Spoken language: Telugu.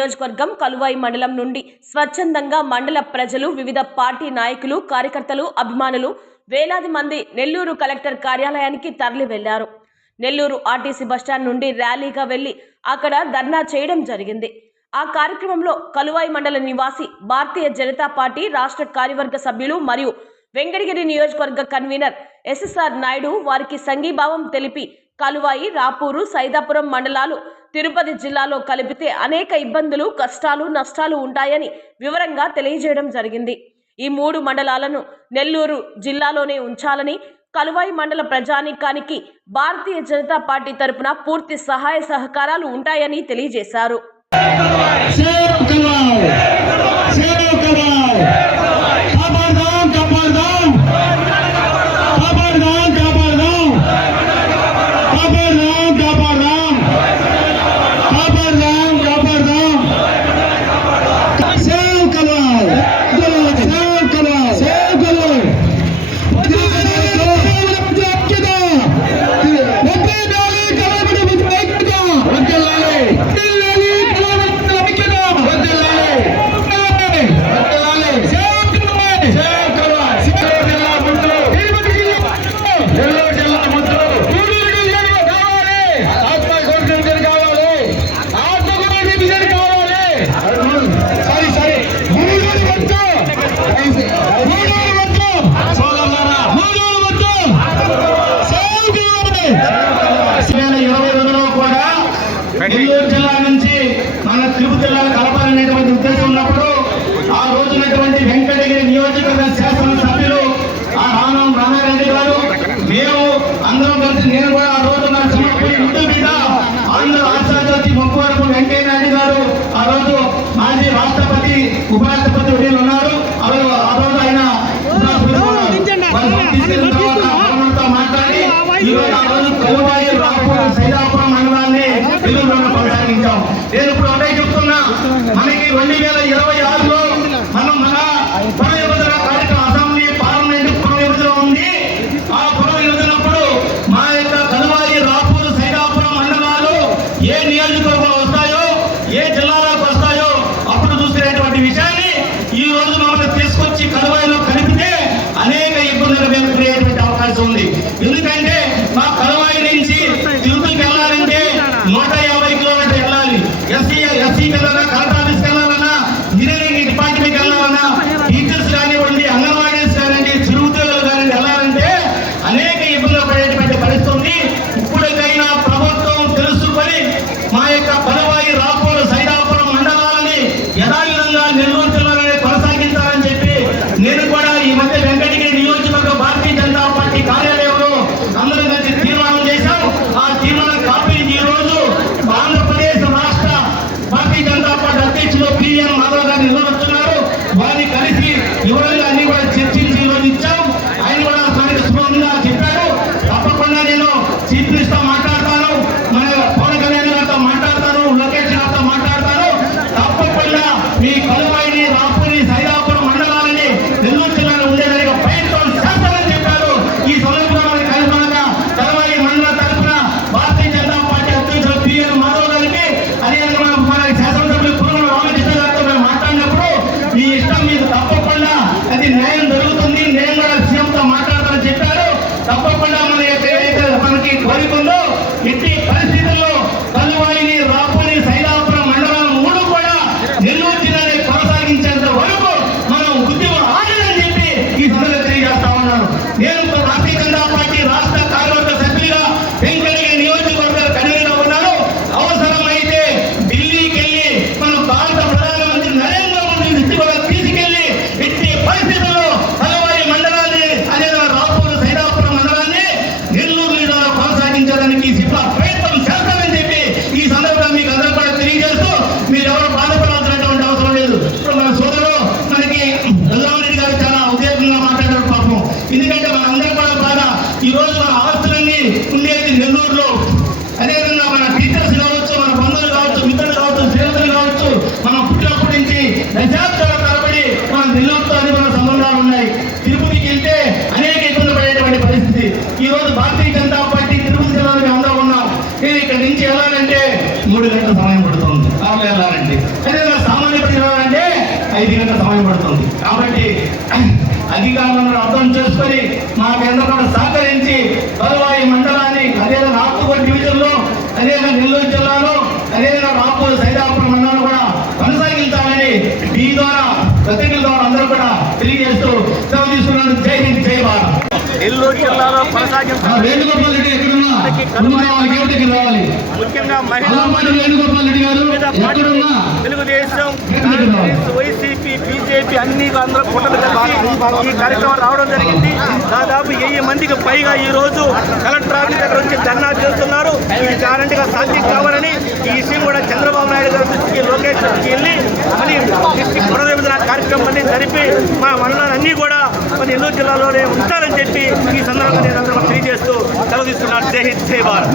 నియోజకవర్గం కలువాయి మండలం నుండి స్వచ్ఛందంగా మండల ప్రజలు వివిధ పార్టీ నాయకులు కార్యకర్తలు అభిమానులు వేలాది మంది నెల్లూరు కలెక్టర్ కార్యాలయానికి తరలి వెళ్ళారు. నెల్లూరు ఆర్టీసీ బస్టాండ్ నుండి ర్యాలీగా వెళ్ళి అక్కడ ధర్నా చేయడం జరిగింది. ఆ కార్యక్రమంలో కలువాయి మండల నివాసి భారతీయ జనతా పార్టీ రాష్ట్ర కార్యవర్గ సభ్యులు మరియు వెంకటగిరి నియోజకవర్గ కన్వీనర్ ఎస్ఎస్ఆర్ నాయుడు వారికి సంఘీభావం తెలిపి కలువాయి రాపూరు సైదాపురం మండలాలు తిరుపతి జిల్లాలో కలిపితే అనేక ఇబ్బందులు కష్టాలు నష్టాలు ఉంటాయని వివరంగా తెలియజేయడం జరిగింది. ఈ మూడు మండలాలను నెల్లూరు జిల్లాలోనే ఉంచాలని కలువాయి మండల ప్రజానీకానికి భారతీయ జనతా పార్టీ తరపున పూర్తి సహాయ సహకారాలు ఉంటాయని తెలియజేశారు. ఇంటి మీద ఆంధ్ర రాష్ట్రాధిపతి ముప్పవరపు వెంకయ్య నాయుడు గారు ఆ రోజు మాజీ రాష్ట్రపతి ఉపరాష్ట్రపతి ఉదయం ఉన్నారు. ఆ రోజు ఆయన మాట్లాడి ఈరోజు సైదాపురం మండలాన్ని తెలుగులో కొనసాగించాం. నేను ఇప్పుడు ఒకటే చెప్తున్నా. మనకి రెండు వేల ఇరవై నుంచి వెళ్ళాలంటే మూడు గంటల సమయం పడుతుంది. కార్లో వెళ్ళాలంటే అదే సామాన్య ప్రజలు ఐదు గంటల సమయం పడుతుంది. కాబట్టి అధికారులను అర్థం చేసుకొని మా కేంద్ర సహకరించి బలవాయి మండలాన్ని అదే ఆకుపూర్ డివిజన్లో అదేవిధంగా నెల్లూరు జిల్లాలో అదేవిధంగా రాపూర్ సైదాపురం మండలం కూడా కొనసాగించాలని మీ ద్వారా ప్రతినిధుల ద్వారా అందరూ కూడా తెలియజేస్తూ సెలవు తీసుకున్నాను. జై హింద్ జై భారత్. నెల్లూరు జిల్లాలో కొనసాగించారు రావాలి. ముఖ్యంగా మహిళా అల్లమాటి వేణుగోపాల్ రెడ్డి గారు వివిధ పార్టీలు, ఎక్కడున్నా తెలుగుదేశం కాంగ్రెస్ వైసీపీ బీజేపీ అన్ని అందరూ కుట్రలు కలిసి ఈ కార్యక్రమం రావడం జరిగింది. దాదాపు వెయ్యి మందికి పైగా ఈ రోజు కలెక్టర్ ఆఫీస్ దగ్గర వచ్చి ధర్నా చేస్తున్నారు. ఇది గ్యారంటీగా సాధ్యం కావాలని ఈ విషయం కూడా చంద్రబాబు నాయుడు గారి దృష్టికి లోకేష్ దృష్టికి వెళ్ళి మరి డిస్టిక్ పునర్విభజన కార్యక్రమం అన్ని జరిపి మా మండలాలన్నీ మన నెల్లూరు జిల్లాలోనే ఉంటారని చెప్పి ఈ సందర్భంగా నేను అందరూ తెలియజేస్తూ సెలవు తీసుకున్నాను. జై హింద్ జై భారత్.